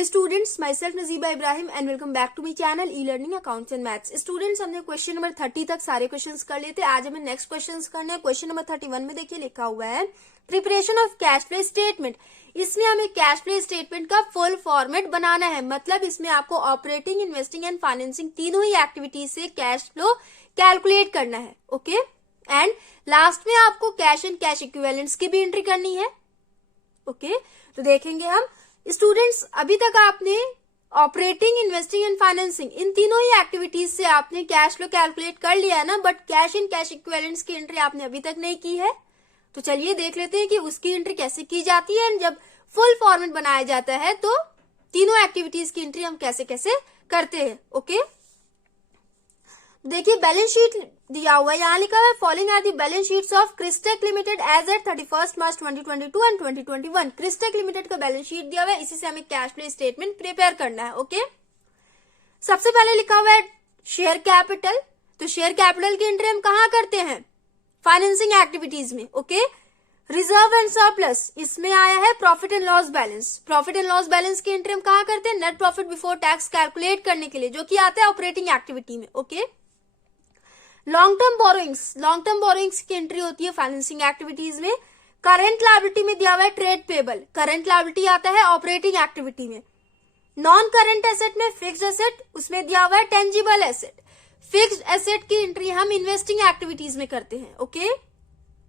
Hello students, myself Najiba Ibrahim and welcome back to my channel E learning accounts and maths. Students, हमने question number 30 तक सारे questions कर लिए थे। आज हमें नेक्स्ट क्वेश्चंस करने हैं। क्वेश्चन नंबर 31 में देखिए लिखा हुआ है preparation of cash flow statement. इसमें हमें कैश फ्लो स्टेटमेंट का फुल फॉर्मेट बनाना है, मतलब इसमें आपको ऑपरेटिंग, इन्वेस्टिंग एंड फाइनेंसिंग तीनों ही एक्टिविटीज से कैश फ्लो कैलकुलेट करना है। ओके, एंड लास्ट में आपको कैश एंड कैश इक्विवेलेंट्स की भी एंट्री करनी है। ओके, तो देखेंगे हम स्टूडेंट्स, अभी तक आपने ऑपरेटिंग, इन्वेस्टिंग एंड फाइनेंसिंग इन तीनों ही एक्टिविटीज से आपने कैश फ्लो कैलकुलेट कर लिया है ना, but cash and cash equivalents की एंट्री आपने अभी तक नहीं की है। तो चलिए देख लेते हैं कि उसकी एंट्री कैसे की जाती है, एंड जब फुल फॉर्मेट बनाया जाता है तो तीनों एक्टिविटीज की एंट्री हम कैसे कैसे करते हैं। ओके, देखिए बैलेंस शीट दिया हुआ है, यहाँ लिखा है following are the balance sheets of Kristek limited as at 31 March 2022 and 2021। Kristek limited का बैलेंस शीट दिया हुआ है, इसी से हमें कैश फ्लो स्टेटमेंट प्रिपेयर करना है। ओके, सबसे पहले लिखा हुआ है शेयर कैपिटल। तो शेयर कैपिटल की एंट्री हम कहाँ करते हैं? फाइनेंसिंग एक्टिविटीज में। ओके, रिजर्व एंड सरप्लस, इसमें आया है profit and loss balance. Profit and loss balance की एंट्री हम कहाँ करते हैं? Net profit before tax calculate करने के लिए, जो कि आता है ऑपरेटिंग एक्टिविटी में। Okay, long term borrowings, long term borrowings की एंट्री होती है फाइनेंसिंग एक्टिविटीज में। करंट लायबिलिटी में दिया हुआ है ट्रेड पेबल, करंट लायबिलिटी आता है ऑपरेटिंग एक्टिविटी में। नॉन करंट एसेट में फिक्स्ड एसेट, उसमें दिया हुआ है टेंजिबल एसेट। फिक्स्ड एसेट की एंट्री हम इन्वेस्टिंग एक्टिविटीज में करते हैं। ओके,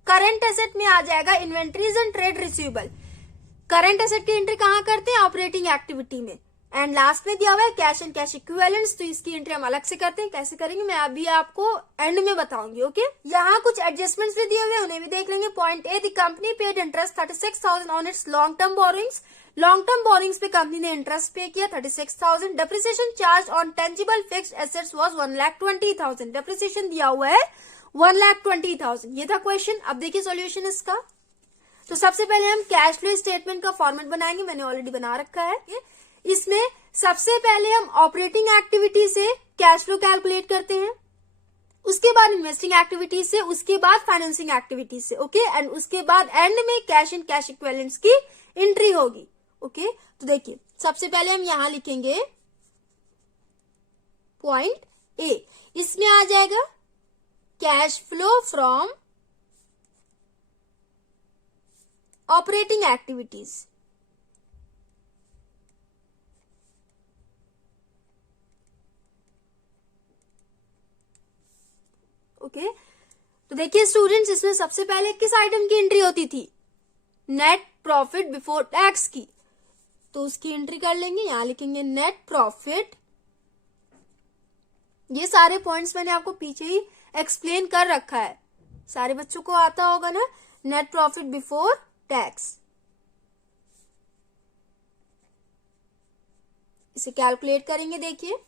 करंट एसेट में आ जाएगा inventories and trade receivable. Current asset की एंट्री कहाँ करते हैं? ऑपरेटिंग एक्टिविटी में। एंड लास्ट में दिया हुआ है कैश एंड कैश इक्विवेलेंट्स, तो इसकी एंट्री हम अलग से करते हैं। कैसे करेंगे मैं अभी आपको एंड में बताऊंगी। ओके, यहाँ कुछ एडजस्टमेंट्स भी दिए हुए हैं, उन्हें भी देख लेंगे। Point A, the company paid interest 36,000 on it's long term borrowings. Long term borrowings पे कंपनी ने इंटरेस्ट पे किया 36,000। Depreciation charge on tangible fixed assets was 1,20,000। Depreciation दिया हुआ है 1,20,000। ये था क्वेश्चन। अब देखिए सॉल्यूशन इसका। तो सबसे पहले हम कैश फ्लो स्टेटमेंट का फॉर्मेट बनाएंगे, मैंने ऑलरेडी बना रखा है। इसमें सबसे पहले हम ऑपरेटिंग एक्टिविटी से कैश फ्लो कैलकुलेट करते हैं, उसके बाद इन्वेस्टिंग एक्टिविटी से, उसके बाद फाइनेंसिंग एक्टिविटी से। ओके, एंड उसके बाद एंड में कैश एंड कैश इक्विवेलेंट्स की एंट्री होगी। ओके, तो देखिए सबसे पहले हम यहां लिखेंगे पॉइंट ए, इसमें आ जाएगा cash flow from operating activities. Okay, तो देखिए स्टूडेंट्स, इसमें सबसे पहले किस आइटम की एंट्री होती थी? नेट प्रॉफिट बिफोर टैक्स की। तो उसकी एंट्री कर लेंगे, यहां लिखेंगे नेट प्रॉफिट। ये सारे पॉइंट्स मैंने आपको पीछे ही एक्सप्लेन कर रखा है, सारे बच्चों को आता होगा ना। नेट प्रॉफिट बिफोर टैक्स, इसे कैलकुलेट करेंगे। देखिए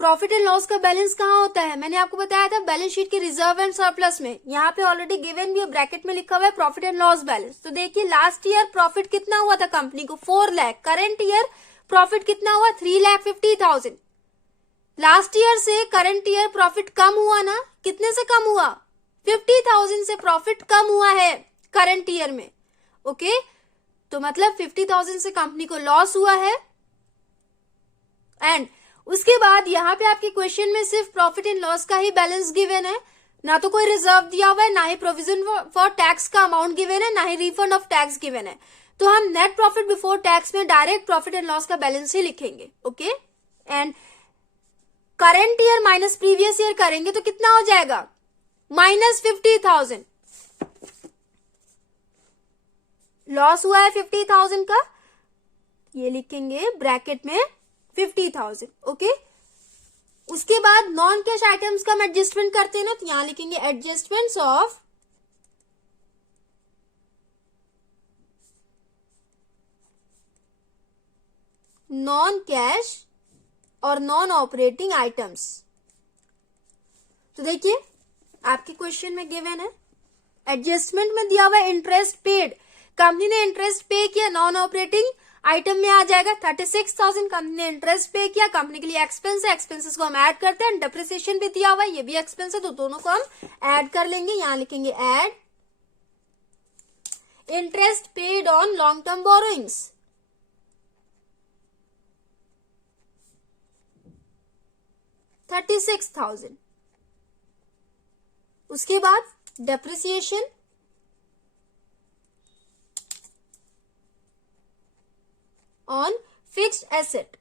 प्रॉफिट एंड लॉस का बैलेंस कहाँ होता है? मैंने आपको बताया था बैलेंस शीट के रिजर्व एंड सरप्लस में। यहाँ पे ऑलरेडी गिवन भी है, ब्रैकेट में लिखा हुआ है प्रॉफिट एंड लॉस बैलेंस। तो देखिए लास्ट ईयर प्रॉफिट कितना हुआ था कंपनी को? 4 लाख। करंट ईयर प्रॉफिट कितना हुआ? 3,50,000। लास्ट ईयर से करंट ईयर प्रॉफिट कम हुआ ना? कितने से कम हुआ? 50,000 से प्रॉफिट कम हुआ है करंट ईयर में। ओके, तो मतलब 50,000 से कंपनी को लॉस हुआ है। एंड उसके बाद यहाँ पे आपके क्वेश्चन में सिर्फ प्रॉफिट एंड लॉस का ही बैलेंस गिवन है, ना तो कोई रिजर्व दिया हुआ है, ना ही प्रोविजन फॉर टैक्स का अमाउंट गिवन है, ना ही रिफंड ऑफ टैक्स गिवन है। तो हम नेट प्रॉफिट बिफोर टैक्स में डायरेक्ट प्रॉफिट एंड लॉस का बैलेंस ही लिखेंगे। Okay, and current year minus previous year करेंगे तो कितना हो जाएगा? -50,000। लॉस हुआ है 50,000 का, ये लिखेंगे ब्रैकेट में 50,000। ओके, उसके बाद नॉन कैश आइटम्स का हम एडजस्टमेंट करते हैं ना, तो यहां लिखेंगे एडजस्टमेंट्स ऑफ नॉन कैश और नॉन ऑपरेटिंग आइटम्स। तो देखिए आपके क्वेश्चन में गिवन है, एडजस्टमेंट में दिया हुआ है इंटरेस्ट पेड। कंपनी ने इंटरेस्ट पे किया, नॉन ऑपरेटिंग आइटम में आ जाएगा 36,000। कंपनी ने इंटरेस्ट पे किया, कंपनी के लिए एक्सपेंस है, एक्सपेंसेस को हम ऐड करते हैं। डेप्रिसिएशन भी दिया हुआ है, ये भी एक्सपेंस है, तो दोनों को हम ऐड कर लेंगे। यहां लिखेंगे add interest paid on long term borrowings. 36,000। उसके बाद डेप्रिसिएशन ऑन फिक्स्ड एसेट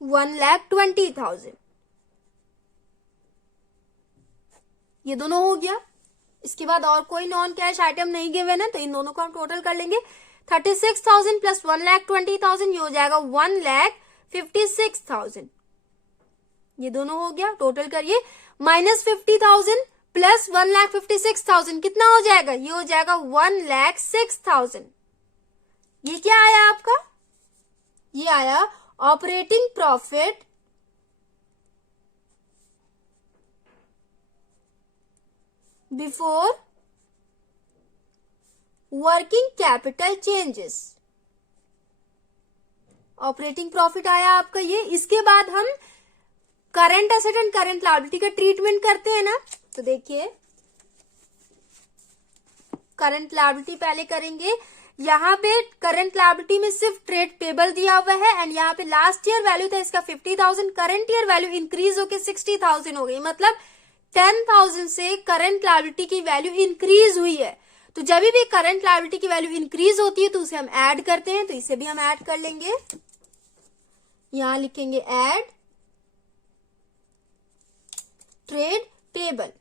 1,20,000। ये दोनों हो गया। इसके बाद और कोई नॉन कैश आइटम नहीं गिवन है तो इन दोनों को हम टोटल कर लेंगे। 36,000 प्लस 1,20,000 ये हो जाएगा 1,56,000। ये दोनों हो गया, टोटल करिए। माइनस 50,000 प्लस 1,56,000 कितना हो जाएगा? ये हो जाएगा 1,06,000। ये क्या आया आपका? ये आया operating profit before working capital changes. Operating profit आया आपका ये। इसके बाद हम current asset and current liability का ट्रीटमेंट करते हैं ना, तो देखिए करंट लायबिलिटी पहले करेंगे। यहाँ पे करंट लायबिलिटी में सिर्फ ट्रेड पेबल दिया हुआ है एंड यहाँ पे लास्ट ईयर वैल्यू था इसका 50,000, करंट ईयर वैल्यू इंक्रीज होके 60,000 हो गई। मतलब 10,000 से करंट लायबिलिटी की वैल्यू इंक्रीज हुई है। तो जब भी करंट लायबिलिटी की वैल्यू इंक्रीज होती है तो उसे हम ऐड करते हैं, तो इसे भी हम ऐड कर लेंगे। यहां लिखेंगे ऐड ट्रेड पेबल।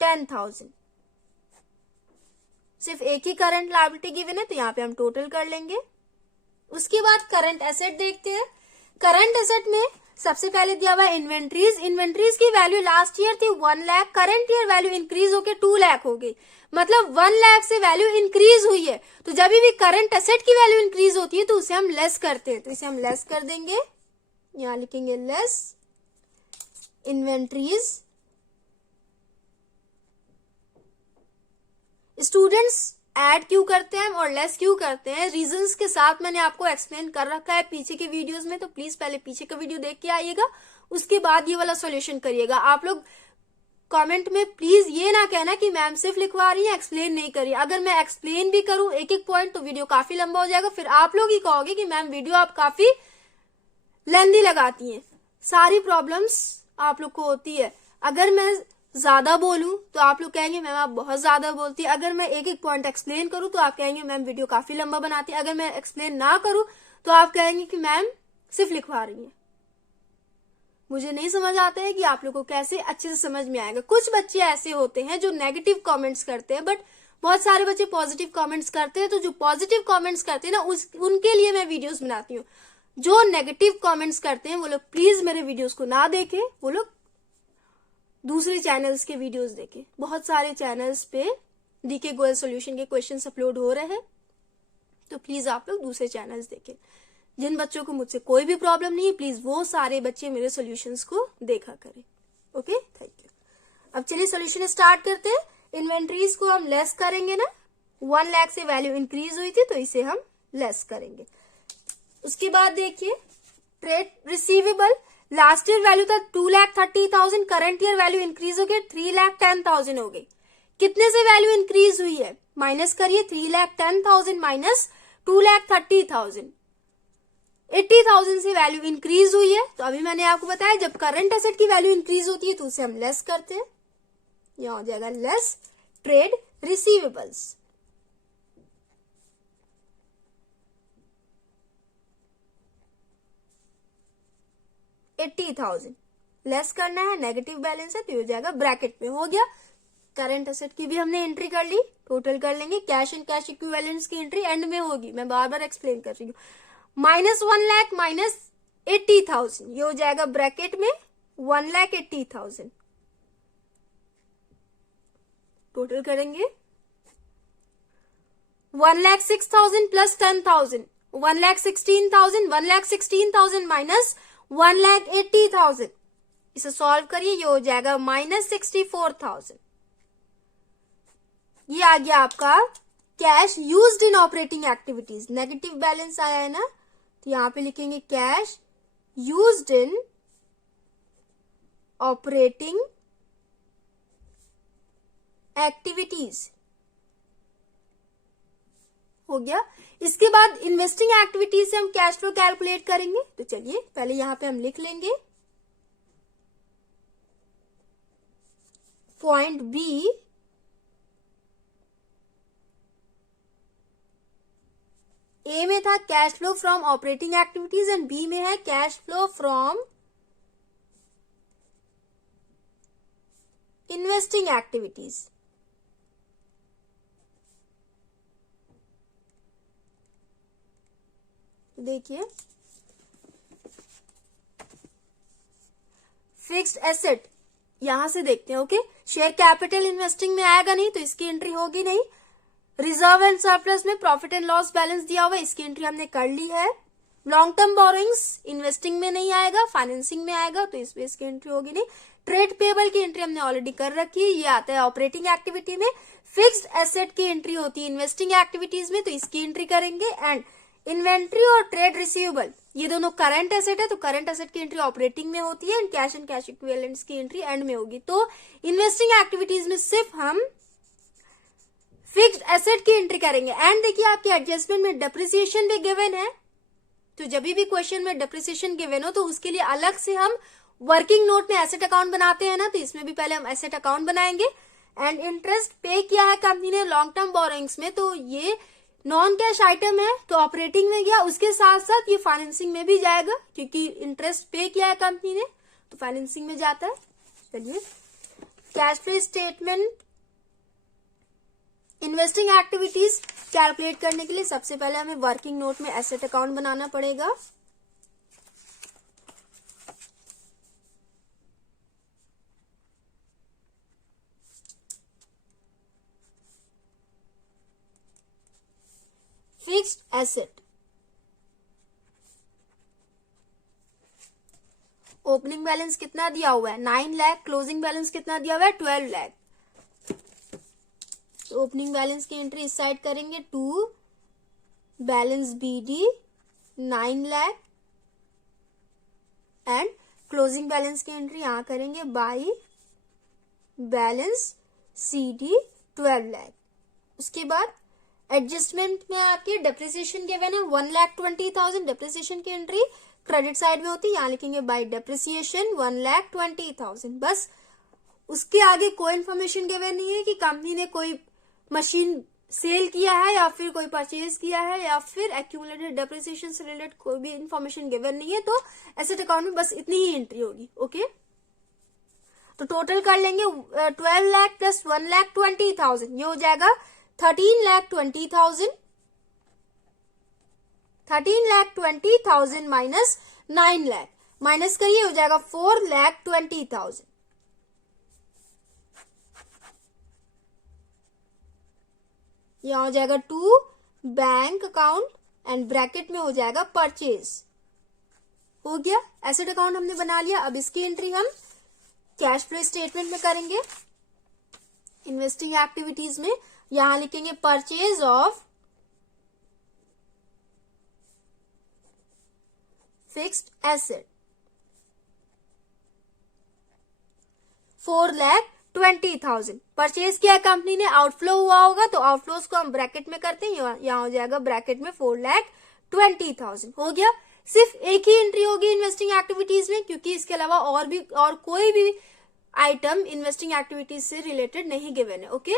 $10,000 सिर्फ एक ही करंट लायबिलिटी गिवन है तो यहाँ पे हम टोटल कर लेंगे। उसके बाद करंट एसेट देखते हैं। करंट एसेट में सबसे पहले दिया हुआ है इन्वेंट्रीज। इन्वेंट्रीज की वैल्यू लास्ट ईयर थी 1 lakh, current year value increase होके 2 लाख हो गई। मतलब 1 लाख से वैल्यू इंक्रीज हुई है। तो जब भी करंट एसेट की वैल्यू इंक्रीज होती है तो उसे हम लेस करते हैं, तो इसे हम लेस कर देंगे। यहां लिखेंगे लेस इन्वेंट्रीज। स्टूडेंट्स ऐड क्यों करते हैं और लेस क्यों करते हैं, रीजंस के साथ मैंने आपको एक्सप्लेन कर रखा है पीछे के वीडियोस में, तो प्लीज पहले पीछे का वीडियो देख के आइएगा, उसके बाद ये वाला सॉल्यूशन करिएगा। आप लोग कमेंट में प्लीज ये ना कहना कि मैम सिर्फ लिखवा रही है, एक्सप्लेन नहीं करी। अगर मैं एक्सप्लेन भी करूं एक एक पॉइंट तो वीडियो काफी लंबा हो जाएगा, फिर आप लोग ही कहोगे कि मैम वीडियो आप काफी लेंदी लगाती हैं। सारी प्रॉब्लम्स आप लोग को होती है। अगर मैं ज्यादा बोलूं तो आप लोग कहेंगे मैम आप बहुत ज्यादा बोलती है। अगर मैं एक एक पॉइंट एक्सप्लेन करूं तो आप कहेंगे मैम वीडियो काफी लंबा बनाती है। अगर मैं एक्सप्लेन ना करूं तो आप कहेंगे कि मैम सिर्फ लिखवा रही है। मुझे नहीं समझ आता है कि आप लोग को कैसे अच्छे से समझ में आएगा। कुछ बच्चे ऐसे होते हैं जो नेगेटिव कमेंट्स करते हैं, बट बहुत सारे बच्चे पॉजिटिव कमेंट्स करते हैं। तो जो पॉजिटिव कमेंट्स करते हैं ना उनके लिए मैं वीडियोस बनाती हूँ। जो नेगेटिव कमेंट्स करते हैं वो लोग प्लीज मेरे वीडियोस को ना देखें, वो लोग दूसरे चैनल्स के वीडियोस देखें। बहुत सारे चैनल्स पे डीके गोयल सॉल्यूशन के क्वेश्चंस अपलोड हो रहे हैं, तो प्लीज आप लोग दूसरे चैनल्स देखें। जिन बच्चों को मुझसे कोई भी प्रॉब्लम नहीं है प्लीज वो सारे बच्चे मेरे सॉल्यूशंस को देखा करें। Okay, thank you. अब चलिए सॉल्यूशन स्टार्ट करते हैं। इन्वेंट्रीज को हम लेस करेंगे ना, 1 लाख से वैल्यू इंक्रीज हुई थी तो इसे हम लेस करेंगे। उसके बाद देखिए trade receivable, last year value था 2,30,000, करंट ईयर वैल्यू इंक्रीज हो गई 3,10,000 हो गई। कितने से वैल्यू इंक्रीज हुई है? माइनस करिए 3,10,000 माइनस 2,30,000, 80,000 से वैल्यू इंक्रीज हुई है। तो अभी मैंने आपको बताया जब करंट एसेट की वैल्यू इंक्रीज होती है तो उसे हम लेस करते हैं। यहां हो जाएगा लेस ट्रेड रिसीवेबल्स। $80,000 लेस करना है, नेगेटिव बैलेंस है तो हो जाएगा ब्रैकेट में। हो गया। करंट एसेट की भी हमने एंट्री कर ली, टोटल कर लेंगे। कैश एंड कैश इक्विवेलेंट्स की एंट्री एंड में होगी, मैं बार बार एक्सप्लेन कर रही हूँ। माइनस 1 लाख माइनस 80,000 ये हो जाएगा ब्रैकेट में 1,80,000। टोटल करेंगे 1,06,000 प्लस 10,000 1,16,000, 1,16,000 माइनस 1,80,000। इसे सॉल्व करिए, ये हो जाएगा माइनस 64,000। ये आ गया आपका कैश यूज्ड इन ऑपरेटिंग एक्टिविटीज। नेगेटिव बैलेंस आया है ना, तो यहां पे लिखेंगे कैश यूज्ड इन ऑपरेटिंग एक्टिविटीज हो गया। इसके बाद इन्वेस्टिंग एक्टिविटीज से हम कैश फ्लो कैलकुलेट करेंगे। तो चलिए पहले यहां पे हम लिख लेंगे पॉइंट बी, ए में था cash flow from operating activities and B में है cash flow from investing activities. देखिए फिक्स्ड एसेट यहां से देखते हैं। ओके, शेयर कैपिटल इन्वेस्टिंग में आएगा नहीं तो इसकी एंट्री होगी नहीं। रिजर्व एंड सरप्लस में प्रॉफिट एंड लॉस बैलेंस दिया हुआ है, इसकी एंट्री हमने कर ली है। लॉन्ग टर्म बोरोइंग्स इन्वेस्टिंग में नहीं आएगा, फाइनेंसिंग में आएगा, तो इसमें इसकी एंट्री होगी नहीं। ट्रेड पेबल की एंट्री हमने ऑलरेडी कर रखी है, ये आता है ऑपरेटिंग एक्टिविटी में। फिक्स्ड एसेट की एंट्री होती है इन्वेस्टिंग एक्टिविटीज में, तो इसकी एंट्री करेंगे। एंड इन्वेंट्री और ट्रेड रिसीवेबल ये दोनों करंट एसेट है, तो करंट एसेट की एंट्री ऑपरेटिंग में होती है एंड कैश इक्विवेलेंट्स की एंट्री एंड में होगी। तो इन्वेस्टिंग एक्टिविटीज में सिर्फ हम फिक्स्ड एसेट की एंट्री करेंगे। एंड देखिए आपके एडजस्टमेंट में डेप्रिसिएशन भी गिवन है, तो जब भी क्वेश्चन में डेप्रिसिएशन गिवन हो तो उसके लिए अलग से हम वर्किंग नोट में एसेट अकाउंट बनाते हैं ना, तो इसमें भी पहले हम एसेट अकाउंट बनाएंगे। एंड इंटरेस्ट पे किया है कंपनी ने लॉन्ग टर्म बोरोइंग्स में, तो ये नॉन कैश आइटम है, तो ऑपरेटिंग में गया, उसके साथ साथ ये फाइनेंसिंग में भी जाएगा क्योंकि इंटरेस्ट पे किया है कंपनी ने, तो फाइनेंसिंग में जाता है। चलिए cash flow statement investing activities calculate करने के लिए सबसे पहले हमें वर्किंग नोट में एसेट अकाउंट बनाना पड़ेगा। फिक्स्ड एसेट ओपनिंग बैलेंस कितना दिया हुआ है 9 लाख, क्लोजिंग बैलेंस कितना दिया हुआ है 12 लाख। तो ओपनिंग बैलेंस की एंट्री इस साइड करेंगे to balance BD 9 lakh and closing balance की एंट्री यहां करेंगे बाई बैलेंस सीडी 12 लाख। उसके बाद एडजस्टमेंट में आके डेप्रिसिएशन गिवन है 1,20,000, डेप्रिसिएशन की एंट्री क्रेडिट साइड में होती है, यहां लिखेंगे बाय डेप्रिसिएशन 1,20,000। बस उसके आगे कोई इन्फॉर्मेशन गिवन नहीं है कि कंपनी ने कोई मशीन सेल किया है या फिर कोई परचेज किया है या फिर एक्यूमुलेटेड डेप्रिसिएशन से रिलेटेड कोई भी इन्फॉर्मेशन गिवन नहीं है। तो एसेट अकाउंट में बस इतनी ही एंट्री होगी। ओके, तो टोटल कर लेंगे 12 लाख प्लस 1,20,000, ये हो जाएगा 13,20,000। 13,20,000 माइनस 9 लाख, माइनस करिए हो जाएगा 4,20,000। यहां हो जाएगा to bank account and bracket में हो जाएगा परचेज। हो गया, एसेट अकाउंट हमने बना लिया। अब इसकी एंट्री हम कैश फ्लो स्टेटमेंट में करेंगे। इन्वेस्टिंग एक्टिविटीज में यहां लिखेंगे purchase of fixed asset 4,20,000 purchase किया कंपनी ने, आउटफ्लो हुआ होगा तो आउटफ्लोज को हम ब्रैकेट में करते हैं, यहां हो जाएगा ब्रैकेट में 4,20,000। हो गया, सिर्फ एक ही एंट्री होगी इन्वेस्टिंग एक्टिविटीज में क्योंकि इसके अलावा और कोई भी आइटम इन्वेस्टिंग एक्टिविटीज से रिलेटेड नहीं गिवन है। ओके,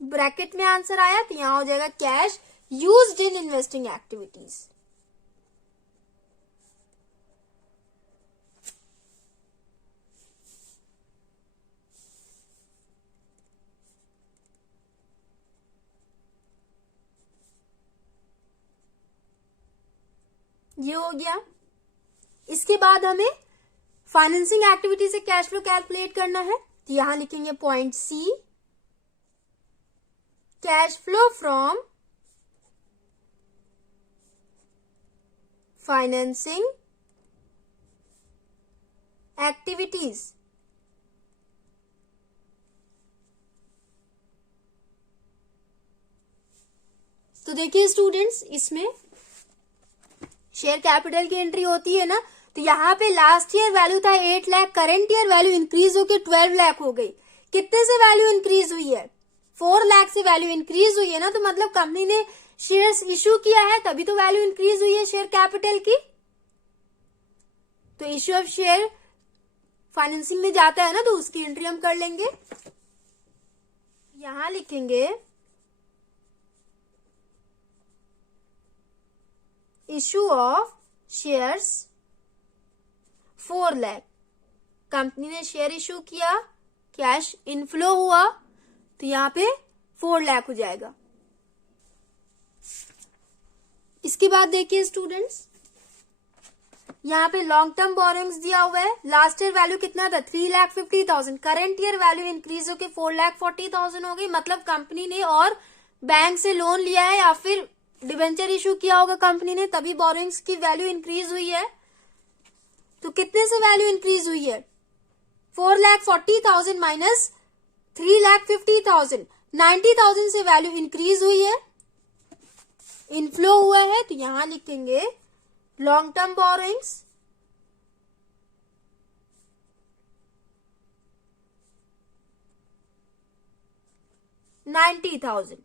ब्रैकेट में आंसर आया तो यहां हो जाएगा cash used in investing activities. ये हो गया। इसके बाद हमें फाइनेंसिंग एक्टिविटी से कैश फ्लो कैलकुलेट करना है, तो यहां लिखेंगे point C, cash flow from financing activities. तो देखिए स्टूडेंट्स, इसमें शेयर कैपिटल की एंट्री होती है ना, तो यहाँ पे लास्ट ईयर वैल्यू था 8 lakh, current year value increase होकर 12 लाख हो गई। कितने से वैल्यू इंक्रीज हुई है? 4 लाख से वैल्यू इंक्रीज हुई है ना, तो मतलब कंपनी ने शेयर्स इश्यू किया है, तभी तो वैल्यू इंक्रीज हुई है शेयर कैपिटल की। तो इश्यू ऑफ शेयर फाइनेंसिंग में जाता है ना, तो उसकी एंट्री हम कर लेंगे। यहां लिखेंगे issue of shares 4 lakh. Company ने शेयर इश्यू किया, कैश इनफ्लो हुआ, तो यहां पे 4 लाख हो जाएगा। इसके बाद देखिए स्टूडेंट्स, यहाँ पे लॉन्ग टर्म बोरोइंग्स दिया हुआ है। लास्ट ईयर वैल्यू कितना था? 3,50,000। करंट ईयर वैल्यू इंक्रीज होकर 4,40,000 हो गई। मतलब कंपनी ने और बैंक से लोन लिया है या फिर डिबेंचर इशू किया होगा कंपनी ने, तभी बोरोइंग्स की वैल्यू इंक्रीज हुई है। तो कितने से वैल्यू इंक्रीज हुई है? 4,40,000 माइनस 3,50,000, 90,000 से वैल्यू इंक्रीज हुई है, इनफ्लो हुआ है। तो यहां लिखेंगे लॉन्ग टर्म बोरोइंग्स $90,000,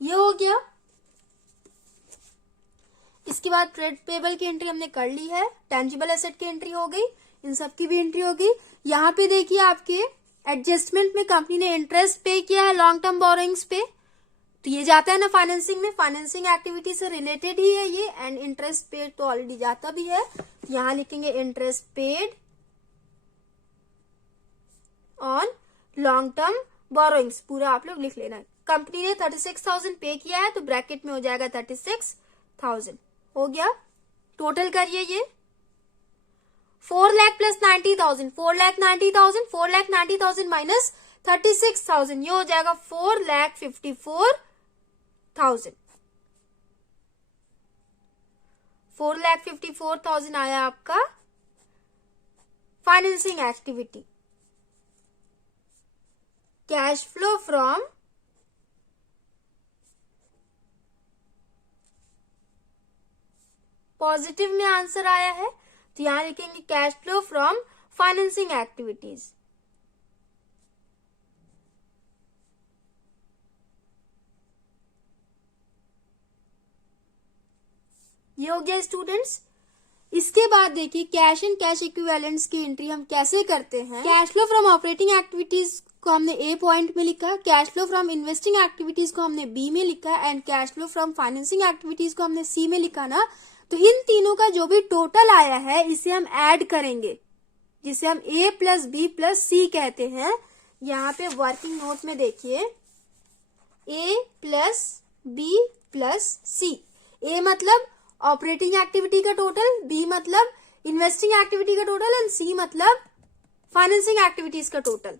ये हो गया। इसके बाद ट्रेड पेबल की एंट्री हमने कर ली है, टेंजिबल एसेट की एंट्री हो गई, इन सब की भी एंट्री होगी। यहाँ पे देखिए आपके एडजस्टमेंट में कंपनी ने इंटरेस्ट पे किया है लॉन्ग टर्म बोरोइंग्स पे, तो ये जाता है ना फाइनेंसिंग में, फाइनेंसिंग एक्टिविटी से रिलेटेड ही है ये। एंड इंटरेस्ट पेड तो ऑलरेडी जाता भी है। यहां लिखेंगे interest paid on long term borrowings, पूरा आप लोग लिख लेना। कंपनी ने 36,000 पे किया है, तो ब्रैकेट में हो जाएगा 36,000। हो गया। टोटल करिए ये 4 लाख प्लस 90,000, 4,90,000, 4,90,000 माइनस 36,000, ये हो जाएगा 4,54,000। 4,54,000 आया आपका financing activity. Cash flow from positive में आंसर आया है, तो यहां लिखेंगे cash flow from financing activities. ये हो गया स्टूडेंट्स। इसके बाद देखिए कैश एंड कैश इक्विवेलेंट्स की एंट्री हम कैसे करते हैं। Cash flow from operating activities को हमने ए पॉइंट में लिखा, cash flow from investing activities को हमने बी में लिखा, and cash flow from financing activities को हमने सी में लिखा ना। तो इन तीनों का जो भी टोटल आया है इसे हम ऐड करेंगे, जिसे हम ए प्लस बी प्लस सी कहते हैं। यहाँ पे वर्किंग नोट में देखिए ए प्लस बी प्लस सी। ए मतलब ऑपरेटिंग एक्टिविटी का टोटल, बी मतलब इन्वेस्टिंग एक्टिविटी का टोटल, एंड सी मतलब फाइनेंसिंग एक्टिविटीज का टोटल।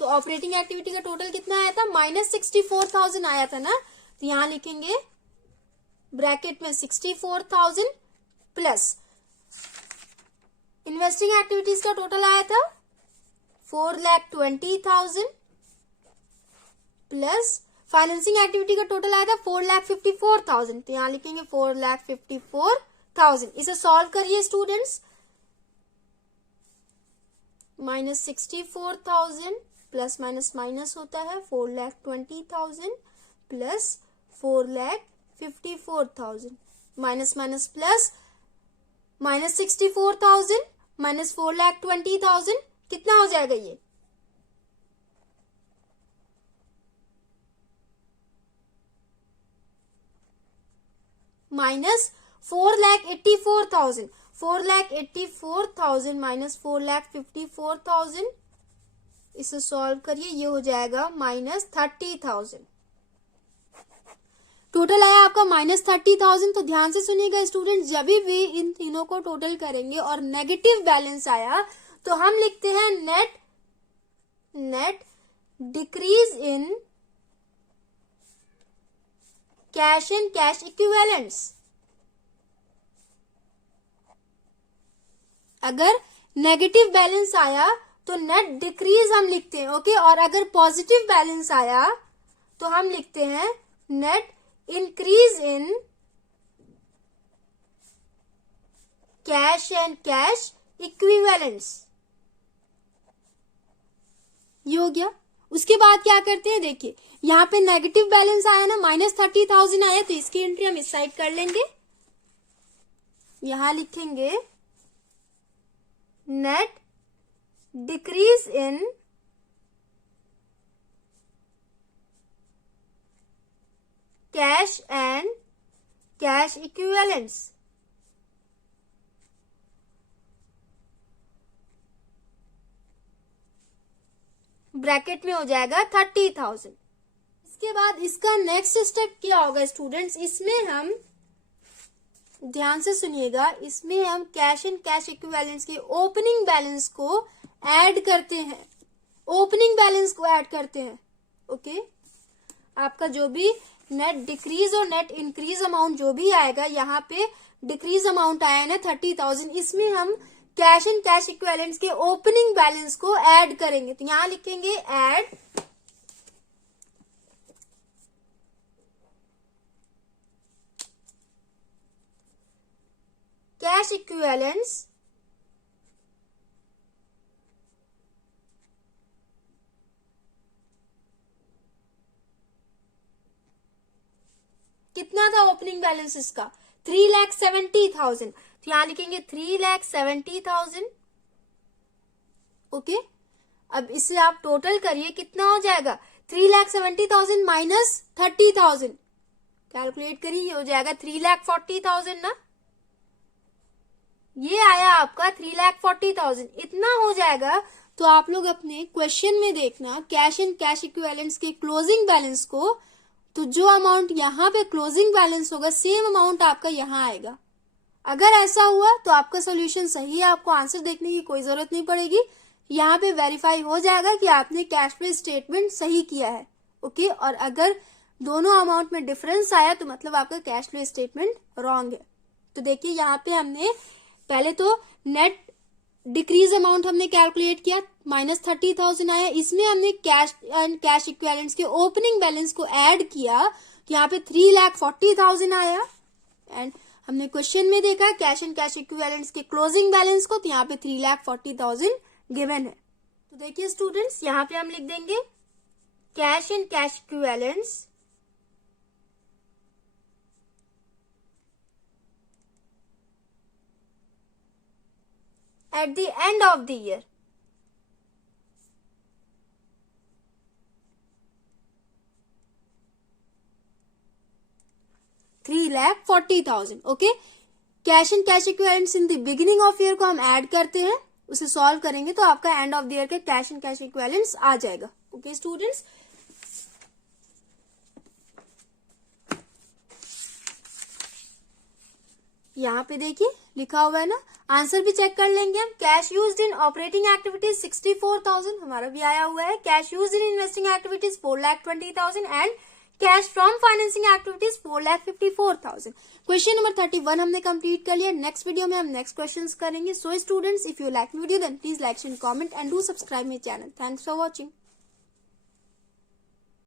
तो ऑपरेटिंग एक्टिविटी का टोटल कितना आया था? -64,000 आया था ना, तो यहां लिखेंगे ब्रैकेट में 64,000 प्लस इन्वेस्टिंग एक्टिविटीज का टोटल आया था 4,20,000 प्लस फाइनेंसिंग एक्टिविटी का टोटल आया था 4,54,000, तो यहां लिखेंगे 4,54,000। इसे सॉल्व करिए स्टूडेंट्स। -64,000 प्लस माइनस माइनस होता है 4,20,000 plus 4,54,000, minus minus plus, -64,000 minus 4,20,000 कितना हो जाएगा ये? माइनस 4,84,000, 4,84,000 माइनस 4,54,000, इसे सॉल्व करिए, ये हो जाएगा -30,000। टोटल आया आपका -30,000। तो ध्यान से सुनिएगा स्टूडेंट, जब भी इन तीनों को टोटल करेंगे और नेगेटिव बैलेंस आया तो हम लिखते हैं net decrease in cash and cash equivalents. अगर नेगेटिव बैलेंस आया तो नेट डिक्रीज हम लिखते हैं, ओके। और अगर पॉजिटिव बैलेंस आया तो हम लिखते हैं net increase in cash and cash equivalents, ये हो गया। उसके बाद क्या करते हैं, देखिए यहाँ पे नेगेटिव बैलेंस आया ना, -30,000 आया, तो इसकी एंट्री हम इस साइड कर लेंगे। यहां लिखेंगे net decrease in cash and cash equivalents. Bracket में हो जाएगा 30,000। इसके बाद इसका नेक्स्ट स्टेप क्या होगा स्टूडेंट्स, इसमें हम ध्यान से सुनिएगा, इसमें हम कैश एंड कैश इक्विवेलेंट्स के ओपनिंग बैलेंस को ऐड करते हैं, ओपनिंग बैलेंस को ऐड करते हैं। ओके, आपका जो भी नेट डिक्रीज और नेट इंक्रीज अमाउंट जो भी आएगा, यहाँ पे डिक्रीज अमाउंट आया है ना 30,000, इसमें हम कैश एंड कैश इक्विवेलेंट्स के ओपनिंग बैलेंस को ऐड करेंगे। तो यहां लिखेंगे ऐड कैश इक्विवेलेंट्स कितना था ओपनिंग बैलेंस इसका, 3,70,000, तो यहां लिखेंगे 3,70,000। ओके, अब इसे आप टोटल करिए, कितना हो जाएगा, 3,70,000 माइनस 30,000, कैलकुलेट करिए, ये हो जाएगा 3,40,000 ना, ये आया आपका 3,40,000, इतना हो जाएगा। तो आप लोग अपने क्वेश्चन में देखना कैश एंड कैश इक्विवेलेंट्स के क्लोजिंग बैलेंस को, तो जो अमाउंट यहाँ पे क्लोजिंग बैलेंस होगा सेम अमाउंट आपका यहाँ आएगा। अगर ऐसा हुआ तो आपका सोल्यूशन सही है, आपको आंसर देखने की कोई जरूरत नहीं पड़ेगी, यहाँ पे वेरीफाई हो जाएगा कि आपने कैश फ्लो स्टेटमेंट सही किया है। ओके, और अगर दोनों अमाउंट में डिफरेंस आया तो मतलब आपका कैश फ्लो स्टेटमेंट रॉन्ग है। तो देखिए यहाँ पे हमने पहले तो नेट डिक्रीज अमाउंट हमने कैलकुलेट किया, -30,000 आया, इसमें हमने कैश एंड कैश इक्विवेलेंट्स के ओपनिंग बैलेंस को ऐड किया, तो यहाँ पे 3,40,000 आया। एंड हमने क्वेश्चन में देखा कैश एंड कैश इक्विवेलेंट्स के क्लोजिंग बैलेंस को, तो यहाँ पे 3,40,000 गिवन है। तो देखिए स्टूडेंट्स, यहाँ पे हम लिख देंगे cash and cash equivalents at the end of the year. $3,40,000। Okay, cash and cash equivalents in the beginning of year को हम ऐड करते हैं, उसे सॉल्व करेंगे तो आपका एंड ऑफ द ईयर के कैश एंड कैश इक्विवेलेंट्स आ जाएगा। ओके स्टूडेंट्स, यहाँ पे देखिए लिखा हुआ है ना, आंसर भी चेक कर लेंगे हम। कैश यूज्ड इन ऑपरेटिंग एक्टिविटीज 64,000 हमारा भी आया हुआ है। Cash used in investing activities 4,20,000 and cash from financing activities 4,54,000। Question number 31 हमने कंप्लीट कर लिया। नेक्स्ट वीडियो में हम नेक्स्ट क्वेश्चंस करेंगे। So students, if you like video then please like and comment and do subscribe my channel. Thanks for watching.